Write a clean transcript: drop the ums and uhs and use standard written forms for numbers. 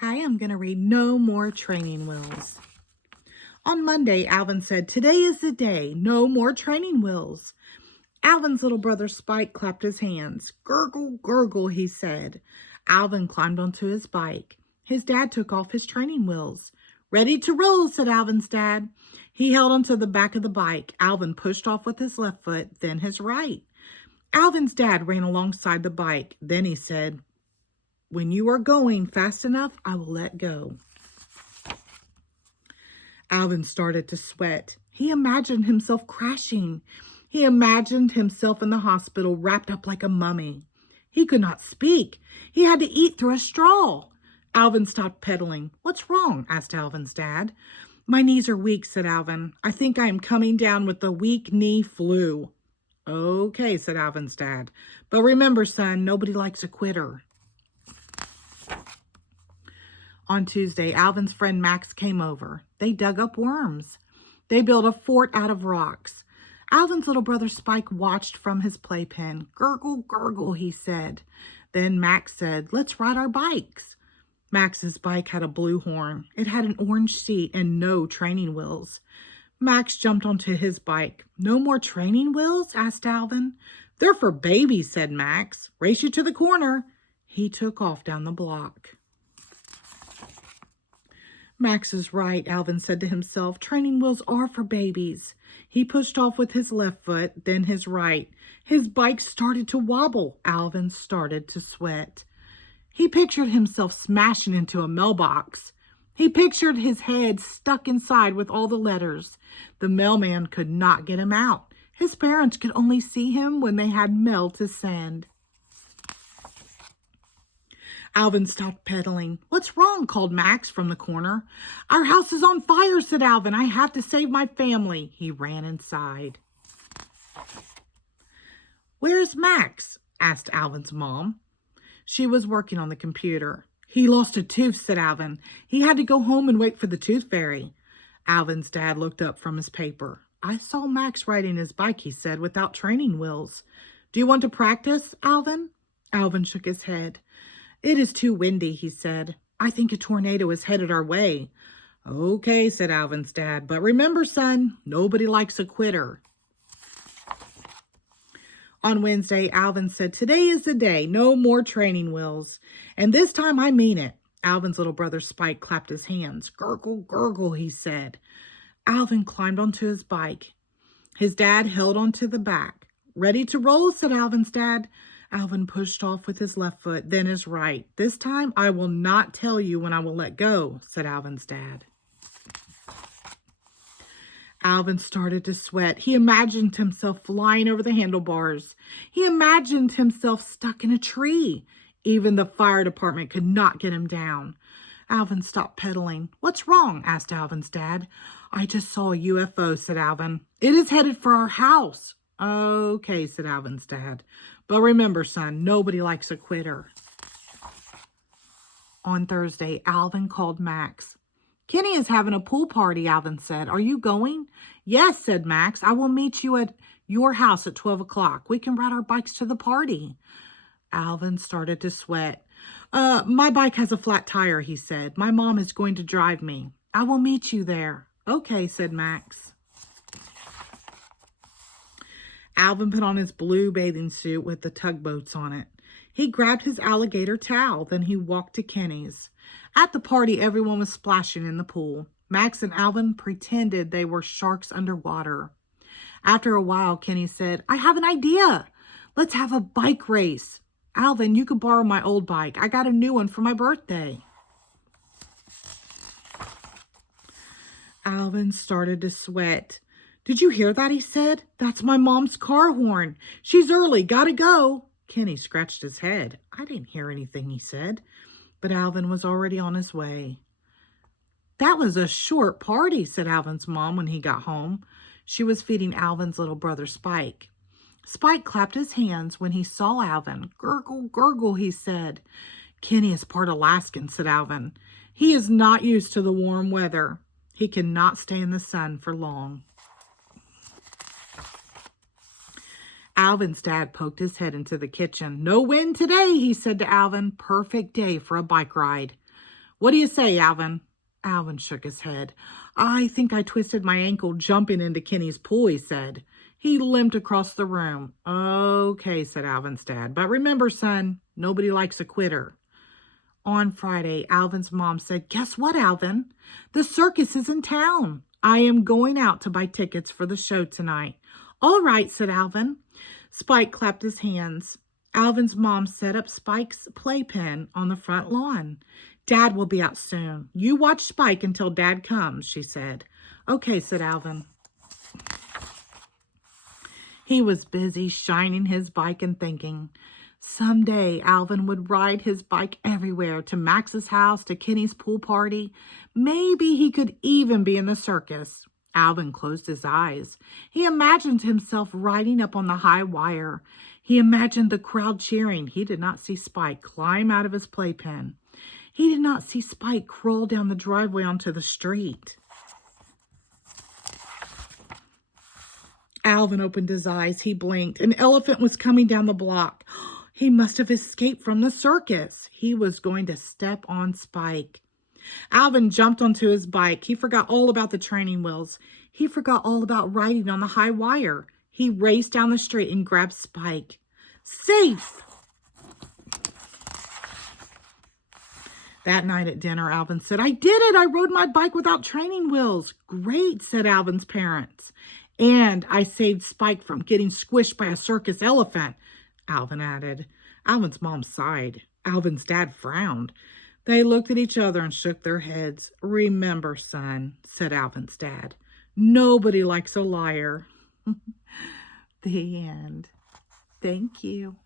Hi, I'm going to read No More Training Wheels. On Monday, Alvin said, "Today is the day. No more training wheels." Alvin's little brother Spike clapped his hands. "Gurgle, gurgle," he said. Alvin climbed onto his bike. His dad took off his training wheels. "Ready to roll," said Alvin's dad. He held onto the back of the bike. Alvin pushed off with his left foot, then his right. Alvin's dad ran alongside the bike. Then he said, "When you are going fast enough, I will let go." Alvin started to sweat. He imagined himself crashing. He imagined himself in the hospital wrapped up like a mummy. He could not speak. He had to eat through a straw. Alvin stopped pedaling. "What's wrong?" asked Alvin's dad. "My knees are weak," said Alvin. "I think I am coming down with the weak knee flu." "Okay," said Alvin's dad. "But remember, son, nobody likes a quitter." On Tuesday, Alvin's friend Max came over. They dug up worms. They built a fort out of rocks. Alvin's little brother Spike watched from his playpen. "Gurgle, gurgle," he said. Then Max said, "Let's ride our bikes." Max's bike had a blue horn. It had an orange seat and no training wheels. Max jumped onto his bike. "No more training wheels?" asked Alvin. "They're for babies," said Max. "Race you to the corner." He took off down the block. "Max is right," Alvin said to himself. "Training wheels are for babies." He pushed off with his left foot, then his right. His bike started to wobble. Alvin started to sweat. He pictured himself smashing into a mailbox. He pictured his head stuck inside with all the letters. The mailman could not get him out. His parents could only see him when they had mail to send. Alvin stopped pedaling. "What's wrong?" called Max from the corner. "Our house is on fire," said Alvin. "I have to save my family." He ran inside. "Where is Max?" asked Alvin's mom. She was working on the computer. "He lost a tooth," said Alvin. "He had to go home and wait for the tooth fairy." Alvin's dad looked up from his paper. "I saw Max riding his bike," he said, "without training wheels. Do you want to practice, Alvin?" Alvin shook his head. "It is too windy," he said. "I think a tornado is headed our way." "Okay," said Alvin's dad. "But remember, son, nobody likes a quitter." On Wednesday, Alvin said, "Today is the day. No more training wheels. And this time I mean it." Alvin's little brother Spike clapped his hands. "Gurgle, gurgle," he said. Alvin climbed onto his bike. His dad held onto the back. "Ready to roll," said Alvin's dad. Alvin pushed off with his left foot, then his right. "This time I will not tell you when I will let go," said Alvin's dad. Alvin started to sweat. He imagined himself flying over the handlebars. He imagined himself stuck in a tree. Even the fire department could not get him down. Alvin stopped pedaling. "What's wrong?" asked Alvin's dad. "I just saw a UFO," said Alvin. "It is headed for our house." "Okay," said Alvin's dad. "But remember, son, nobody likes a quitter." On Thursday, Alvin called Max. "Kenny is having a pool party," Alvin said. "Are you going?" "Yes," said Max. "I will meet you at your house at 12 o'clock. We can ride our bikes to the party." Alvin started to sweat. My bike has a flat tire," he said. "My mom is going to drive me." "I will meet you there." "Okay," said Max. Alvin put on his blue bathing suit with the tugboats on it. He grabbed his alligator towel, then he walked to Kenny's. At the party, everyone was splashing in the pool. Max and Alvin pretended they were sharks underwater. After a while, Kenny said, "I have an idea. Let's have a bike race. Alvin, you could borrow my old bike. I got a new one for my birthday." Alvin started to sweat. "Did you hear that?" he said. "That's my mom's car horn. She's early. Gotta go." Kenny scratched his head. "I didn't hear anything," he said. But Alvin was already on his way. "That was a short party," said Alvin's mom when he got home. She was feeding Alvin's little brother Spike. Spike clapped his hands when he saw Alvin. "Gurgle, gurgle," he said. "Kenny is part Alaskan," said Alvin. "He is not used to the warm weather. He cannot stay in the sun for long." Alvin's dad poked his head into the kitchen. "No wind today," he said to Alvin. "Perfect day for a bike ride." What do you say, Alvin? Alvin shook his head. I think I twisted my ankle jumping into Kenny's pool, he said. He limped across the room. Okay, said Alvin's dad. But remember, son, nobody likes a quitter. On Friday, Alvin's mom said, Guess what, Alvin? The circus is in town. I am going out to buy tickets for the show tonight. All right, said Alvin. Spike clapped his hands. Alvin's mom set up Spike's playpen on the front lawn. Dad will be out soon. You watch Spike until Dad comes, she said. Okay, said Alvin. He was busy shining his bike and thinking. Someday Alvin would ride his bike everywhere, to Max's house, to Kenny's pool party. Maybe he could even be in the circus. Alvin closed his eyes. He imagined himself riding up on the high wire. He imagined the crowd cheering. He did not see Spike climb out of his playpen. He did not see Spike crawl down the driveway onto the street. Alvin opened his eyes. He blinked. An elephant was coming down the block. He must have escaped from the circus. He was going to step on Spike. Alvin jumped onto his bike. He forgot all about the training wheels. He forgot all about riding on the high wire. He raced down the street and grabbed Spike. Safe! That night at dinner, Alvin said, I did it! I rode my bike without training wheels. Great, said Alvin's parents. And I saved Spike from getting squished by a circus elephant, Alvin added. Alvin's mom sighed. Alvin's dad frowned. They looked at each other and shook their heads. Remember, son, said Alvin's dad, nobody likes a liar. The end. Thank you.